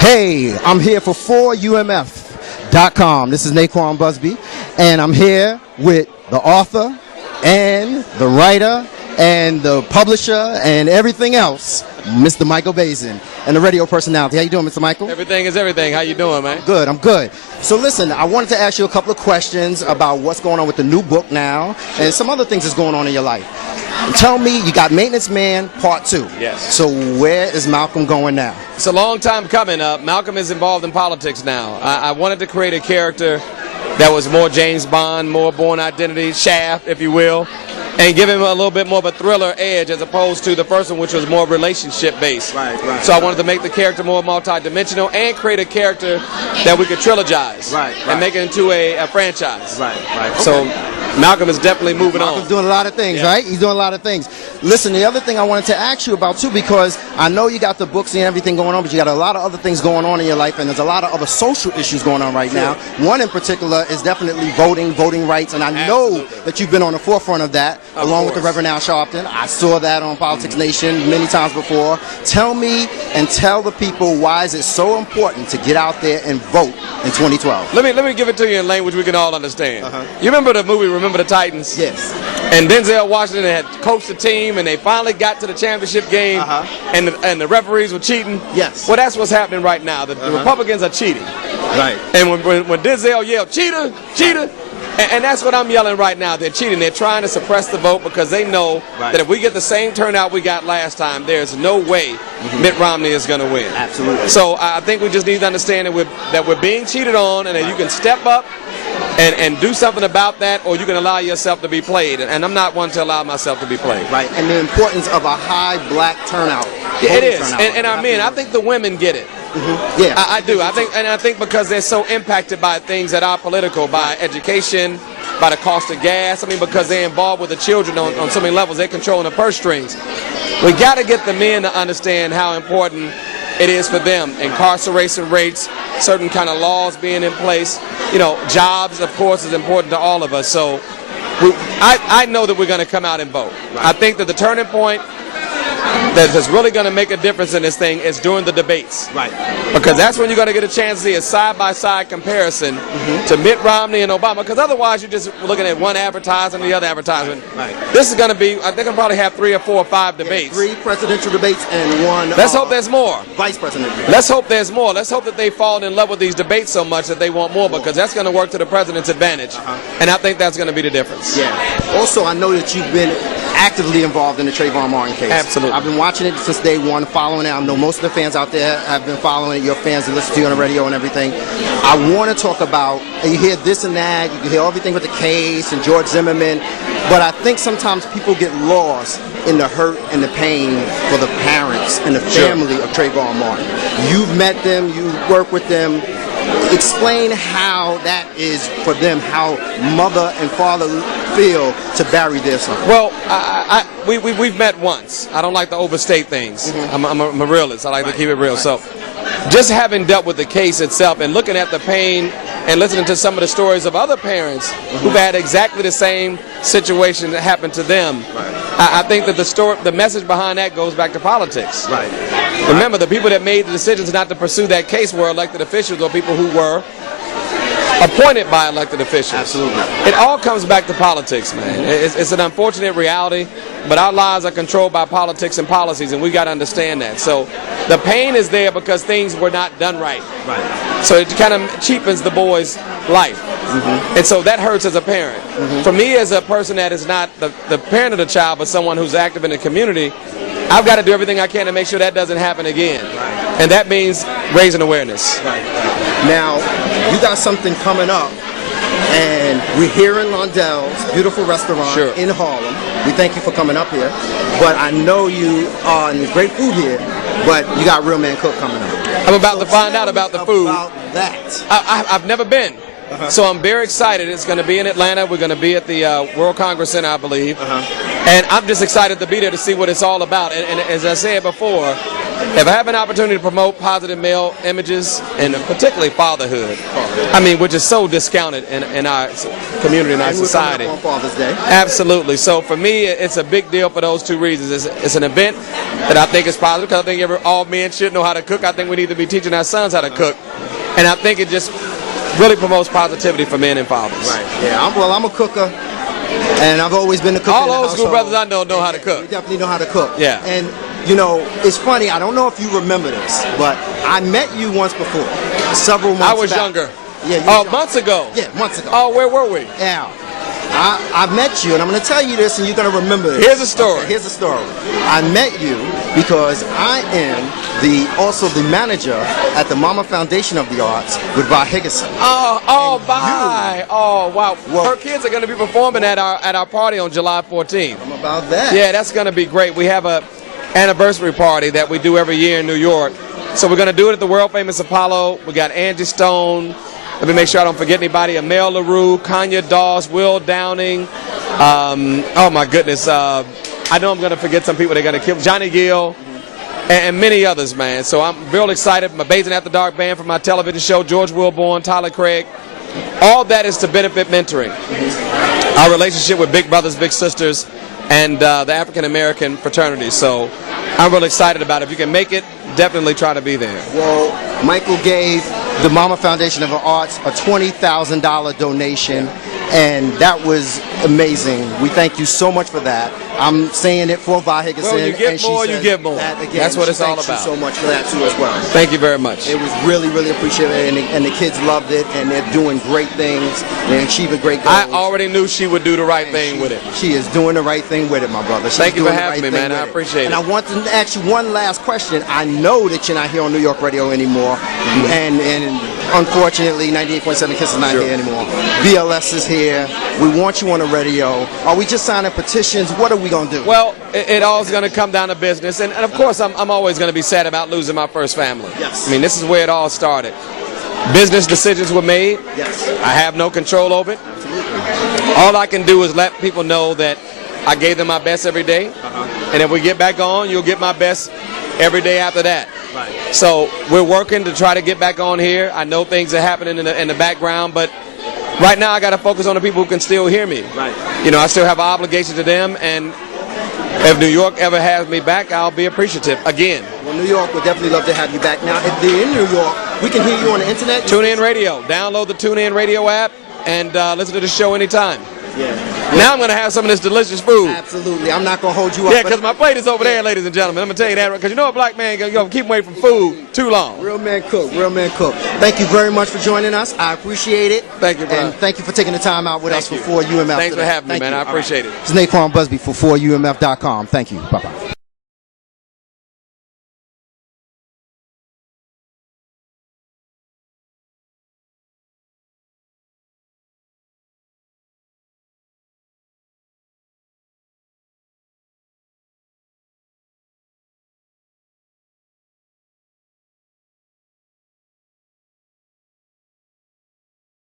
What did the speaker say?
Hey, I'm here for 4umf.com. This is Naquan Busby, and I'm here with the author and the writer and the publisher and everything else, Mr. Michael Baisden, and the radio personality. How you doing, Mr. Michael? Everything is everything. How you doing, man? I'm good. So listen, I wanted to ask you a couple of questions about what's going on with the new book now and some other things that's going on in your life. Tell me, you got Maintenance Man Part 2. Yes. So where is Malcolm going now? It's a long time coming up. Malcolm is involved in politics now. I wanted to create a character that was more James Bond, more Bourne Identity, Shaft, if you will, and give him a little bit more of a thriller edge as opposed to the first one, which was more relationship-based. Right. So I wanted to make the character more multi-dimensional and create a character that we could trilogize and make it into a franchise. Right. Okay. So Malcolm is definitely moving on. Malcolm's doing a lot of things, right? He's doing a lot of things. Listen, the other thing I wanted to ask you about, too, because I know you got the books and everything going on, but you got a lot of other things going on in your life, and there's a lot of other social issues going on right now. One in particular is definitely voting rights, and I know that you've been on the forefront of that, along with the Reverend Al Sharpton. I saw that on Politics Nation many times before. Tell me and tell the people why is it so important to get out there and vote in 2012. Let me give it to you in language we can all understand. You remember the movie Remember the Titans? Yes. And Denzel Washington had coached the team, and they finally got to the championship game, and the referees were cheating. Yes. Well, that's what's happening right now. The Republicans are cheating. Right. And when Denzel yelled, cheater, cheater, and that's what I'm yelling right now. They're cheating. They're trying to suppress the vote because they know that if we get the same turnout we got last time, there's no way Mitt Romney is going to win. Absolutely. So I think we just need to understand that we're being cheated on, and that you can step up and do something about that, or you can allow yourself to be played. And I'm not one to allow myself to be played. Right. And the importance of a high black turnout. It is. And I mean, I think the women get it. Yeah, I do. I think because they're so impacted by things that are political, by education, by the cost of gas. I mean, because they're involved with the children on so many levels, they're controlling the purse strings. We got to get the men to understand how important it is for them. Incarceration rates, certain kind of laws being in place. Jobs, of course, is important to all of us. So I know that we're going to come out and vote. I think that the turning point that's really going to make a difference in this thing is during the debates. Right. Because that's when you're going to get a chance to see a side-by-side comparison to Mitt Romney and Obama. Because otherwise you're just looking at one advertisement and the other advertisement. Right. This is going to be, I think they'll probably have 3 or 4 or 5 debates. 3 presidential debates and 1 Let's hope there's more. Vice president debate. Let's hope there's more. Let's hope that they fall in love with these debates so much that they want more, because that's going to work to the president's advantage. And I think that's going to be the difference. Yeah. Also, I know that you've been actively involved in the Trayvon Martin case. Absolutely. I've been watching it since day one, following it. I know most of the fans out there have been following it. Your fans that listen to you on the radio and everything. I want to talk about, and you hear this and that, you can hear everything with the case and George Zimmerman, but I think sometimes people get lost in the hurt and the pain for the parents and the family of Trayvon Martin. You've met them, you work with them. Explain how that is for them, how mother and father feel to bury their son. Well, we've met once. I don't like to overstate things. I'm a realist. I like to keep it real. So just having dealt with the case itself and looking at the pain and listening to some of the stories of other parents who've had exactly the same situation that happened to them, I think that the message behind that goes back to politics. Right. Remember, the people that made the decisions not to pursue that case were elected officials, or people who were appointed by elected officials. Absolutely. It all comes back to politics, man. It's an unfortunate reality, but our lives are controlled by politics and policies, and we got to understand that. So the pain is there because things were not done right. Right. So it kind of cheapens the boy's life. And so that hurts as a parent. For me, as a person that is not the parent of the child, but someone who's active in the community, I've got to do everything I can to make sure that doesn't happen again. Right. And that means raising awareness. Right. Now, you got something coming up, and we're here in Londell's beautiful restaurant in Harlem. We thank you for coming up here. But I know you are in great food here, but you got Real Man Cook coming up. I'm about to find out about the food. About that. I've never been. So I'm very excited. It's going to be in Atlanta. We're going to be at the World Congress Center, I believe. And I'm just excited to be there to see what it's all about. And as I said before, if I have an opportunity to promote positive male images, and particularly fatherhood, I mean, which is so discounted in our community, in our society. On Father's Day. Absolutely. So for me, it's a big deal for those two reasons. It's an event that I think is positive because I think all men should know how to cook. I think we need to be teaching our sons how to cook. And I think it just really promotes positivity for men and fathers. Right. Yeah. I'm a cooker, and I've always been a cook. All old school brothers I know how to cook. We definitely know how to cook. Yeah. And you know, it's funny. I don't know if you remember this, but I met you once before, several months back. I was younger. Yeah. Oh, months ago. Yeah, months ago. Oh, where were we? Yeah. I met you, and I'm going to tell you this, and you're going to remember this. Here's a story. Okay, here's a story. I met you because I am also the manager at the Mama Foundation of the Arts with Vi Higginson. Bye. Oh, wow. Well, her kids are going to be performing at our party on July 14th. How about that? Yeah, that's going to be great. We have a anniversary party that we do every year in New York. So we're going to do it at the world famous Apollo. We got Angie Stone. Let me make sure I don't forget anybody. Amel LaRue, Kanya Doss, Will Downing. Oh my goodness. I know I'm going to forget some people. They're going to kill Johnny Gill and many others, man. So I'm real excited. My Baisden After Dark band from my television show, George Wilborn, Tyler Craig. All that is to benefit mentoring. Our relationship with Big Brothers, Big Sisters, and the African American fraternity. So I'm really excited about it. If you can make it, definitely try to be there. Well, Michael gave the Mama Foundation of the Arts a $20,000 donation, and that was amazing. We thank you so much for that. I'm saying it for Vi Higginson. Well, you get more, you give more. That's what it's all about. Thank you so much for that, too, as well. Thank you very much. It was really, really appreciated, and the kids loved it, and they're doing great things. They're achieving great goals. I already knew she would do the right thing with it. She is doing the right thing with it, my brother. Thank you for having me, man. I appreciate it. And I want to ask you one last question. I know that you're not here on New York radio anymore, and unfortunately, 98.7 Kiss is not here anymore. BLS is here. We want you on the radio. Are we just signing petitions? What are we going to do? Well, it all is going to come down to business. And of course, I'm always going to be sad about losing my first family. Yes. I mean, this is where it all started. Business decisions were made. Yes. I have no control over it. Absolutely. All I can do is let people know that I gave them my best every day. And if we get back on, you'll get my best every day after that. Right. So we're working to try to get back on here. I know things are happening in the background, but right now I got to focus on the people who can still hear me. Right. You know, I still have an obligation to them, and if New York ever has me back, I'll be appreciative again. Well, New York would definitely love to have you back. Now, if they're in New York, we can hear you on the internet. TuneIn Radio. Download the TuneIn Radio app and listen to the show anytime. Yeah. Now I'm going to have some of this delicious food. Absolutely. I'm not going to hold you up. Yeah, because my plate is over there, ladies and gentlemen. I'm going to tell you that, because you know a black man going to keep away from food too long. Real man cook. Real man cook. Thank you very much for joining us. I appreciate it. Thank you, brother. And thank you for taking the time out with us for 4UMF. Thanks for having me, man. I appreciate it. This is Naquan Busby for 4UMF.com. Thank you. Bye-bye.